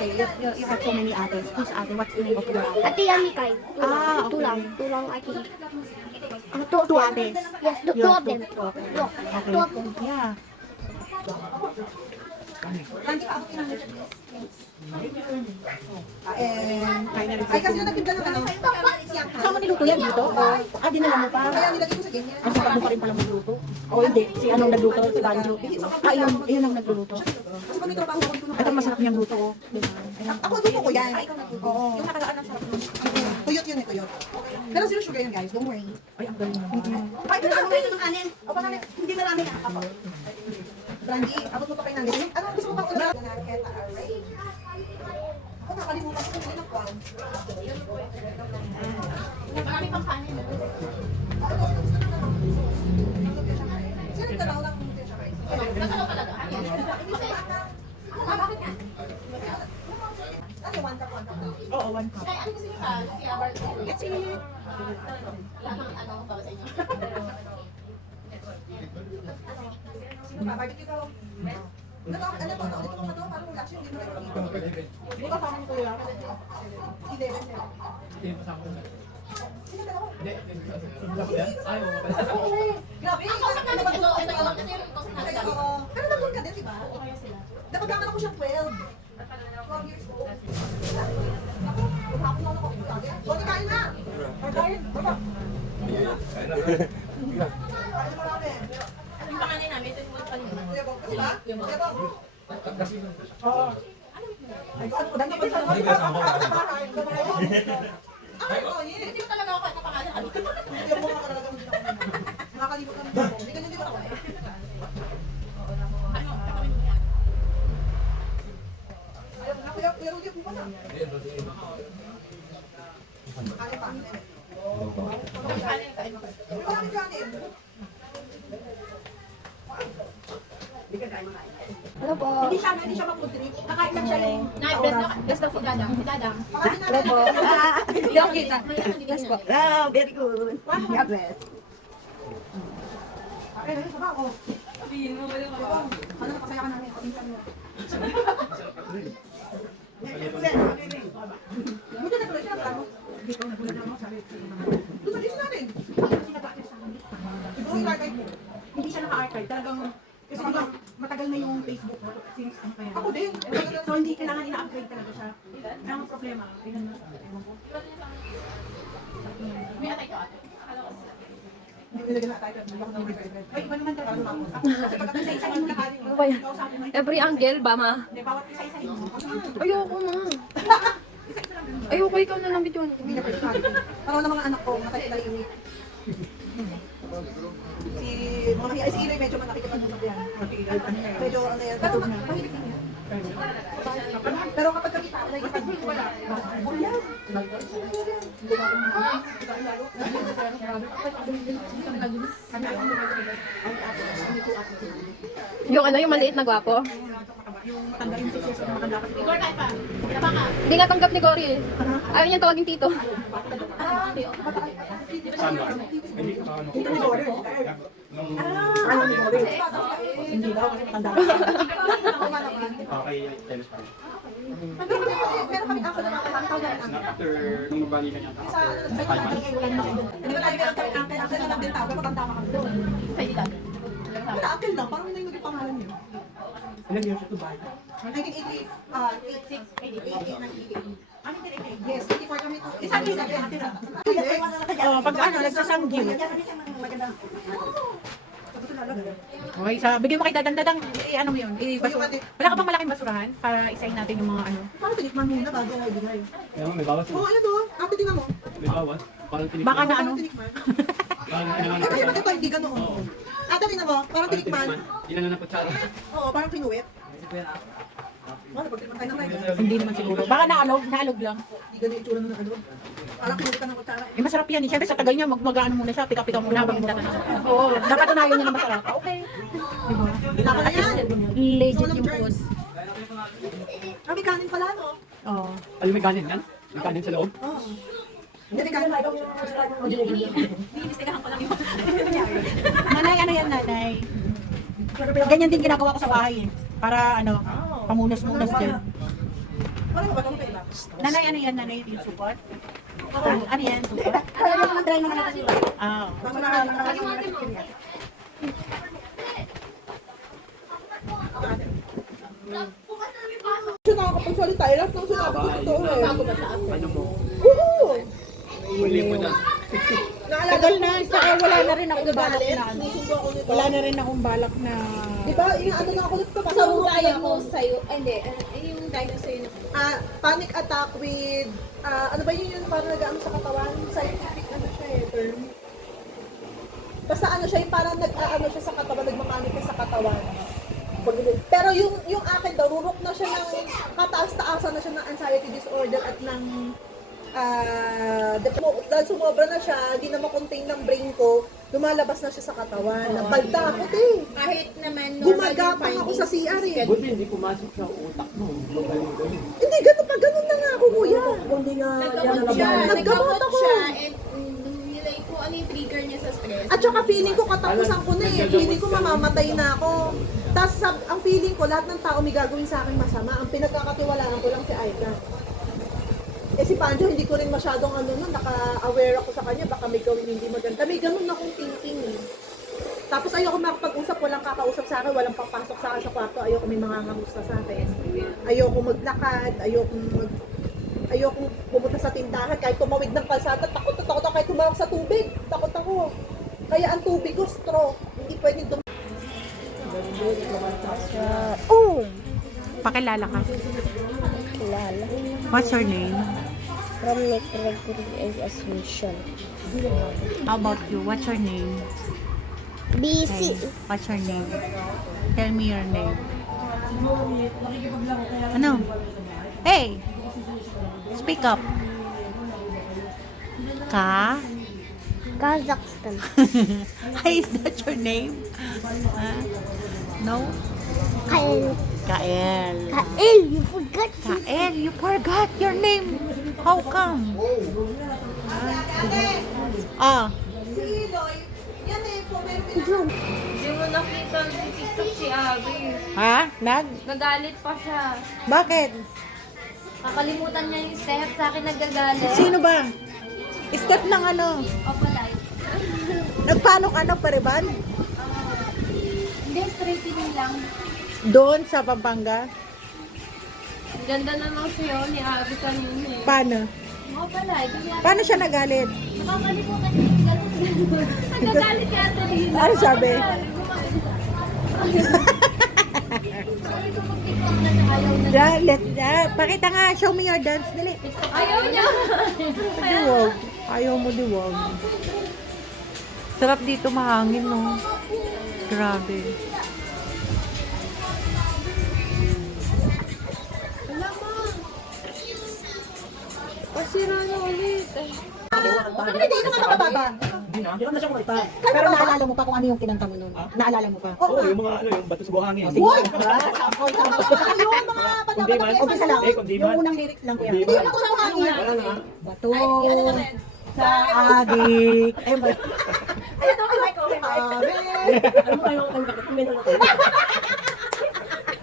ate? You have so many ates. Who's ate? What's the name of your ate? Ate Yamikay. Ah, okay. Tulang ate. Two ates? Yes, two You of have them. two of them. Two of them. Okay. Yeah. Ay, kasi yung nagpinta ng ano, Saan mo niluto yan dito? Dinala mo pa? kaya nilagay ko sa ganyan. Ang sarap mo pa rin pala magluto. O hindi, si anong nagluto? Si Banjo. Yun ang nagluluto. Kasi pag may trabaho ko, hindi ko Ito masarap niyang luto. Diba? Ako, gusto ko yan. Oo. Yung nakalaan ng sarap nun. Tuyot yun eh, tuyot. Pero zero sugar yan, guys. Don't worry. Ay, ang galing naman. Ay, pero ano ngayon ng kanin? O baka hindi marami nakakapag. Brandy, abot mo pa kayo namin. Ano gusto mo pang ulit? Keta array. Ako nakalimutan ko yung pinakwan. Marami pang kanin. Sino yung dalaw ng tension rice? Nasalo talaga. Ano yung one cup lang? Oo, 1 cup. Kaya ano gusto niyo pa? Si Abar. Kasi, Lahat ng ano para sa inyo. Sino ba? Barbecue ka? Ano to? Ano to? Ulit mo ba to? Parang reaction, hindi mo rin makita. hindi ka kasama ko yan. Si Devin. Sino dalawa? Grabe. Ang kausap namin ito. Ito yung kausap namin. Pero nandun ka din, di ba? Dapat naman ako siyang 12. 12 years old. Ako, maghapon lang ako. Bonnie, kain na! Kain! Baba! Kain marami. Yung panganay namin, ito yung kanina. Kuya Bong, kasi ba? Kuya Bong. Oo. Ay, ano ko, dami pa sa bahay. Ay, oh, yeah. Hindi mo talaga ako kahit pangalan. Ano? Kuya Bong, nakakalagang hindi ako. Nakakalimutan ng Kuya Bong. Hindi ganyan din ako. Ano? Kakawin mo yan. Ayaw na, Kuya Rudy, pupa na. Kaya pa. Ang kanin kain mo. Marami kanin. Hello po. Hindi siya mag-trip. Nakain lang siya yung Bless daw si Dadang. Si Dadang. Hello po. Hindi ako kita. Bless po. Oh, very good. God bless. Okay, naging sama ako. Ano napasaya ka namin? Paminsan mo. Buti na tuloy siya. Ano? Dito, nagulat ako. Sabi, doon sa list natin. Siguro yung archive mo. Hindi siya naka-archive. Talagang, kasi diba, matagal na yung Facebook mo since ano pa yan. Ako din. So hindi kailangan ina-upgrade talaga siya. Ang problema, tingnan mo. Ewan ko. May atay ko ate. Hindi nilagyan na tayo. Hindi ako nang revive. Ay, iba naman talaga ako. Kasi pag isa-isahin mo na kanin mo, Ano ba yan? kausapin mo. Every angle ba, ma? Hindi, bawat isa-isahin mo. Ayoko, ma. Ayoko, ikaw na lang bituan. Hindi na personality. Parang ng mga anak ko, nakatahimik. Si mga si Ilay medyo malaki ka pa yan. Medyo ano yan. Pero mahilig din yan. Pero kapag nakita ko, nakikita wala. Wala. Yung ano, yung maliit na gwapo. Yung matanda yung success na matanda kasi. Igor tayo pa. Tama ka. Hindi nga tanggap ni Cory eh. Ayaw niya tawagin tito. Dito ni Gore. Ano ni Gore? Hindi daw kasi matanda. Okay, tennis pa. Pero kami ako na mga tao na After nung magbali ka niya, sa wala na kayo. Hindi ba tayo meron kami uncle na lang din tao, pero matanda kami doon. Sa edad. Wala, uncle lang, parang hindi naging pangalan niyo. Ilan years to buy? 1988, 88, 88. Yes, 84 kami to. Isang isa kaya. Oh, pag ano, nagsasanggil. Okay, bigyan mo kay dadang-dadang, ano mo yun, wala ka bang malaking basurahan para isahin natin yung mga ano? Parang tinikman muna bago ako ibigay. kaya may bawas. Oo, ano to? Ate, tingnan mo. May bawas. Parang tinik. Baka na ano? Parang tinikman. Parang kailangan Kasi bakit ito hindi ganoon? Ate, tingnan mo. Parang tinikman. Ilan na kutsara. Oo, parang kinuwit. Ano, pag-tikman tayo ng tayo. Hindi naman siguro. Baka naalog lang. Hindi ganun yung tsura ng ano. Parang kinuwit ka ng kutsara. Eh, masarap yan eh. Siyempre sa tagal niya, mag-ano muna siya, pika-pika muna habang magdata na. Oo, dapat tunayan niya na masarap. Okay. Diba? Ako na yan. Legit yung food. Kami kanin pala, no? Oo. Ay, may kanin yan? May kanin sa loob? Oo. Hindi rin kanin. Binistigahan ko lang yun. Nanay, ano yan nanay? Ganyan din ginagawa ko sa bahay eh. Para ano, pamunos-munos din. Ano ba? Ano ba? Nanay, ano yan? Nanay, yung support? Ano yan? Support? Kaya yung mga try naman natin. Ah. Siya nakakapagsalita. Lahat ng sinabi ko totoo eh. Ano mo? Oo! Huli mo na. Tagal na, saka wala na rin akong balak Nagalit. na ano. Sinusundo ako nito. Wala na rin akong balak na... Di ba? Inaano na ako nito. So, diet mo sa'yo, hindi, yung diet sa'yo na Panic attack with, ano ba yun parang nag-ano sa katawan? Scientific ano siya eh, term. Basta ano siya, yung parang nag-ano siya sa katawan, nagmamanik ka sa katawan. Pero yung akin daw, rurok na siya ng, kataas-taasan na siya ng anxiety disorder at ng, dahil sumobra na siya, hindi na makontain ng brain ko, lumalabas na siya sa katawan. Nagbalda ako kahit naman Gumagapang ako sa CR eh. Buti hindi pumasok sa utak mo. Magaling. Hindi, ganun na nga ako, kuya. Hindi nga naggamot siya, Naggamot naggamot ako. siya, and nilay ko ano yung trigger niya sa stress. At saka feeling ko katapusan ko na eh. Feeling ko mamamatay na ako. Tapos ang feeling ko, lahat ng tao may gagawin sa akin masama. Ang pinagkakatiwalaan ko lang si Aika. Eh si Panjo, hindi ko rin masyadong ano nun, naka-aware ako sa kanya, baka may gawin hindi maganda. May ganun akong thinking eh. Tapos ayoko makapag-usap, walang kakausap sa akin, walang papasok sa akin sa kwarto, ayoko may mga ngamusta sa akin. Ayoko maglakad, ayoko pumunta sa tindahan, kahit tumawid ng kalsada, takot ako, kahit tumawag sa tubig, takot ako. Kaya ang tubig ko, straw, hindi pwedeng Oh! Pakilala ka. Kilala. What's your name? From Gregory Assumption. How about you? What's your name? BC. What's your name? Tell me your name. Ano? Hey! Speak up. Ka? Kazakhstan. Hi, is that your name? No? Kael. Kael. Kael, you forgot. Kael, you forgot your name. How come? Ah, Si Eloy, yan eh, po, meron Hindi mo nakita ng TikTok si Abby. ha? Nagalit pa siya. Bakit? Nakalimutan niya yung step, sa akin nagagalit. Sino ba? Step ng ano? O pala. Nagpaano ka ng pariban? Hindi, straightening lang. Doon sa Pampanga? Ang ganda naman sa'yo ni Abby kanina eh. Paano? O pala, hindi niya. Paano siya nagalit? Nakakalimutan niya yung gano'n. Nagagalit ka ito rin. Ano sabi? Sabi ko mag-tiktok na siya, ayaw na. Pakita nga, show me your dance. Dali. Ayaw niya. Diwag. Ayaw mo diwag. Sarap dito, mahangin, no? Grabe. Pasira na ulit. Bakit hindi ka mababa? Hindi na. Hindi naman siya kumanta. Pero naalala mo pa kung ano yung kinanta mo nun? Naalala mo pa? Oo, yung mga ano, yung bato sa buhangin. Uy! Ayun, mga Kundi man. Umpisa lang. Eh, kundi Yung man. unang lyrics lang, kuya. Kundi Hindi man. ako sa hangin. Wala na. Bato sa adik. Ayun ba? Ano ba yung komento na tayo?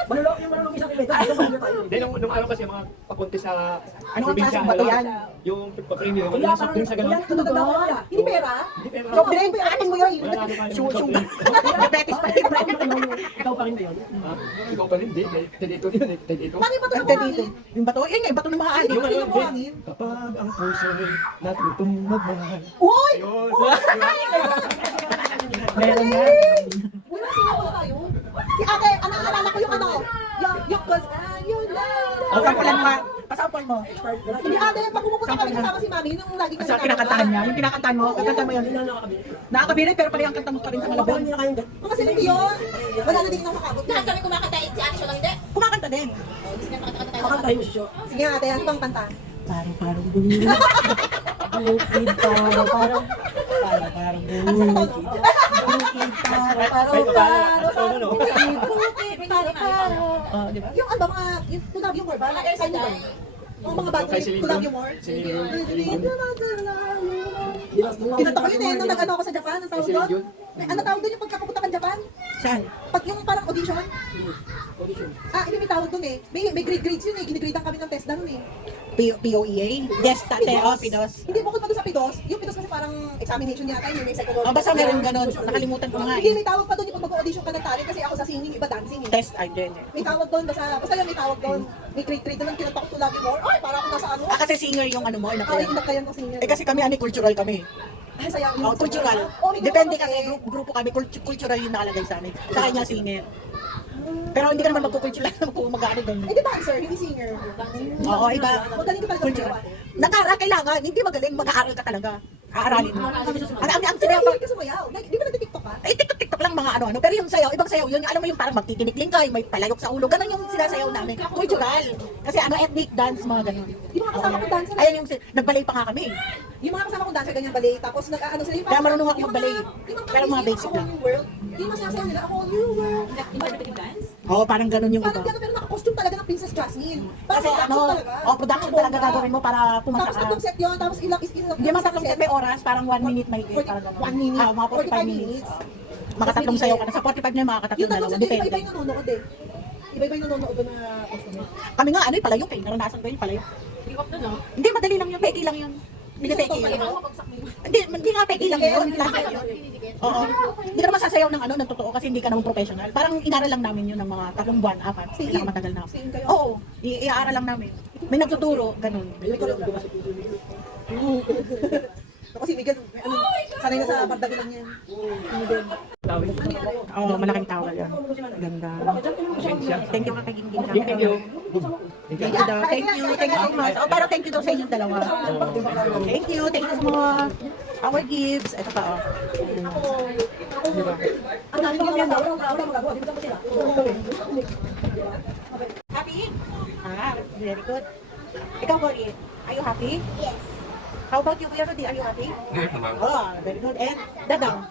Yung manulog isang komento, dito ba tayo? Hindi, nung araw kasi mga papunti sa Anong probinsya, klaseng bato ano, yan? yung papremyo, yung soft drink sa Kuya, gano'n. tutugtog ako. Hindi pera? Hindi, pero... Soft drink, atin mo yun. Wala na kayo. Shung. Diabetes pa rin. Ikaw pa rin ba yun? Ha? Ikaw pa rin, hindi. Dito yun, dito. Paano yung bato sa Ante hangin? dito. Yung bato, yun nga, yung bato ng mga adik. Yung ano, Sino mo hindi. hangin? Kapag ang puso'y natutong magmahal. Uy! Yun. Meron na. Uy, sino ko tayo? Si ate, naalala ko yung ano, yung cause, yun lang. Sampulan mo. Pasample mo. Hindi ate, pag pumupunta kami kasama si mami, yung lagi kami Sa kinakantahan niya. Yung kinakantahan mo, kakanta mo yun. Nakakabirit, pero pala yung kanta mo pa rin sa Malabon malabon. niya kayong Mga sila yun. Wala na din ako makabot. Lahat kami kumakanta, si Ate siya lang hindi. Kumakanta din. Sige, makakanta tayo. Pakantay mo si Sho. Sige ate, ano pang kanta? Parang bumili. Bukid parang Ano sa tono? Kahit pa, sa tono, no? Di ba? Yung ano, mga, yung To Love You More ba? Ano ba? Yung mga bago, Kay To Celine Love Dion. You More? Celine Dion. Kinanta ko yun eh, nung nag-ano ako sa Japan, ang Kay tawag Celine doon. Dion. Ano tawag doon yung pagkakapunta kang Japan? Saan? Pag yung parang audition? Hindi may tawag doon eh. May grades yun eh. Ginigradean kami ng TESDA nun eh. POEA? Yes, PIDOS. Hindi, bukod pa doon sa PIDOS. Yung PIDOS kasi parang examination yata yun. May psychology. Oh, basta meron ganon. Nakalimutan ko na nga Hindi, eh. may tawag pa doon yung pag mag-audition ka ng talent kasi ako sa singing, iba dancing eh. Test, ay, din eh. May tawag doon, basta yun may tawag doon. May grade naman kinanta ko to lagi more. Ay, para ako nasa ano. Ah, kasi singer yung ano mo, Ay, inakuha. inakayan ko singer. Eh kasi kami, cultural kami. Ay, saya. Oh, cultural. Oh, may Depende grupo kasi, grupo kami, cultural yung nakalagay sa amin. Sa kanya, singer. Pero hindi ka naman magkukultural kung mag-ano doon. Eh, di dancer, hindi singer. Oo, iba. Magaling ka talaga Cultural. sumayaw. Nag-aaral kailangan, hindi magaling, mag-aaral ka talaga. Aaralin mo. Ang sinayaw Hindi ka sumayaw. Di ba nag-tiktok ka? eh, TikTok lang mga ano-ano. Pero yung sayaw, ibang sayaw yun, yung alam mo yung parang magtitinikling ka, yung may palayok sa ulo. Ganon yung sinasayaw namin. Cultural. Kasi ano, ethnic dance, mga ganon. Yung mga kasama kong dancer. Ayan yung, nagbalay pa nga kami. Yung mga kasama kong dancer, ganyan ballet. Tapos nag-ano sila. Kaya marunong ako mag-ballet. Pero mga basic lang. New world. Hindi mo sinasayaw nila, ako new world. Oo, parang ganon yung Parang iba. gano'n, pero naka-costume talaga ng Princess Jasmine. Parang Kasi production ano, talaga. production talaga gagawin mo para pumasa Tapos ka. tatlong set yun, tapos ilang Hindi man tatlong set, may oras, parang 1 minute may get. 1 minute. Ah, mga 45 minutes. Makatatlong sayaw ka na. Sa 45 na yung makakatatlong Yung tatlong dalawa. set, iba-iba Depende. yung nanonood eh. Iba-iba yung nanonood doon na customer. Kami nga, ano yung palayok eh. Naranasan ko yung palayok. Hindi, madali lang yun. Peki lang yun. Hindi na peki yun. Hindi nga peki lang yun. Klase yun. Oo. Hindi ka naman sasayaw ng ano, ng totoo kasi hindi ka naman professional. Parang inaral lang namin yun ng mga 3 buwan, 4. Pinakamatagal na. Singin kayo? Oo. Iaaral lang namin. May nagtuturo, ganun. Kasi Miguel, ano, sanay na sa bardaga lang yan. Miguel. Oo, malaking tawag yan. Ganda. Thank you ka kay Gingging. Thank you. Thank you daw. Thank you. Thank you so much. Oh, pero thank you daw sa inyong dalawa. Thank you. Thank you sa mga our gifts. Ito pa, oh. Ang dami ko yan, wala magagawa. Di ba sila? Happy? Ah, very good. Ikaw, Cory, are you happy? Yes. How about you, Kuya Rudy? Are you happy? Oh, very good. And Dadang,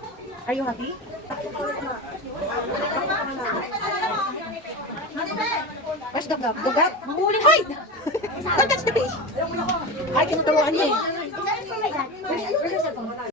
are you happy? Where's Gagap? Gagap? Hoy! Don't touch the fish! Ay, tinuturuan niya eh.